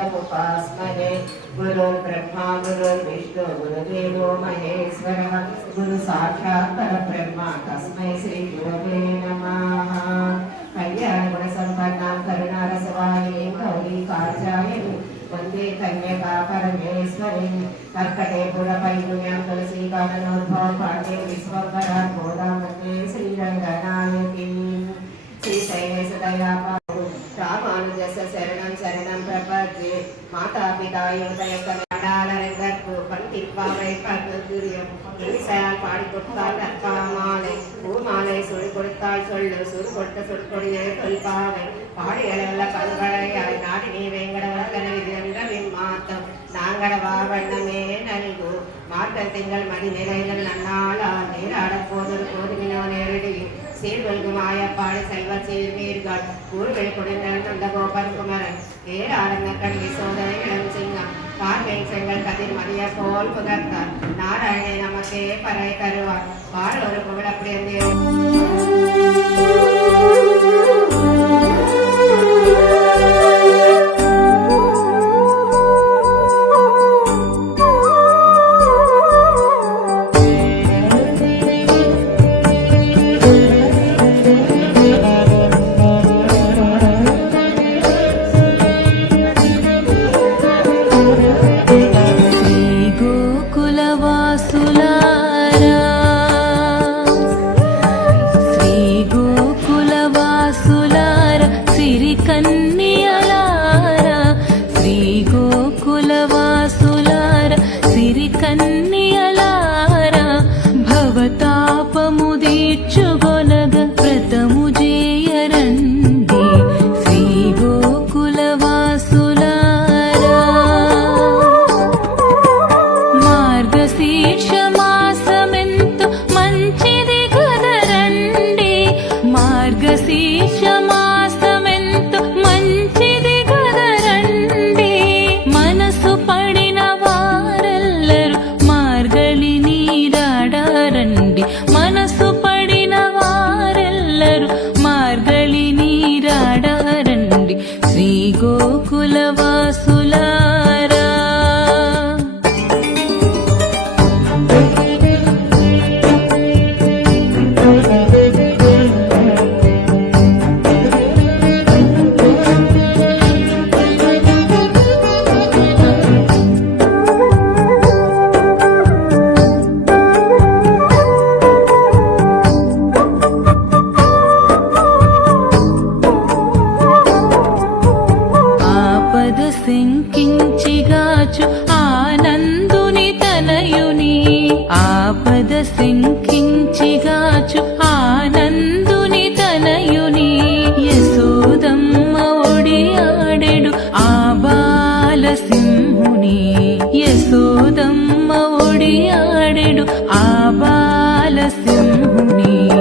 एकदन्तमुपास्महे गुरुर्ब्रह्मा गुरुर्विष्णु गुरुदेवो महेश्वरः गुरुसाक्षात् परब्रह्म तस्मै श्रीगुरवे नमः कल्याणगुणसम्पन्नां करुणारसवाणीं गौरी काचायनि वन्दे कन्यका परमेश्वरीं कर्कटे पुरपैगुण्यां तुलसीकाननोद्भवं மாற்றத்திங்கள் மதி நிலைகள் நன்னால் நேராட போதல் கோதுமினோ நேரடியில் சீர்வல்கு மாயப்பாடு செல்வ சீர்மீர்கள் ஊர்கள் குடிந்தன் நந்த கோபன் குமரன் ஏர் ஆரங்க கல்வி சோதனை இளம் சிங்கம் பார்வை செங்கல் கதிர் மதிய போல் புகர்த்தார் நாராயணை நமக்கே మార్గశీర్ష మంచిది కదరండి మనసు పడిన వారెల్లరూ మార్గళి నీరాడారండి. మనసు పడిన వారెల్లరూ మార్గళి నీరాడారండి. శ్రీ గోకులవాసు శంకించిగాచు ఆనందుని తనయుని. ఆపద శంకించిగాచు ఆనందుని తనయుని. యశోదమ్మ ఒడి ఆడెడు ఆ బాల సింహుని. యశోదమ్మ ఒడి ఆడెడు ఆ బాల సింహుని.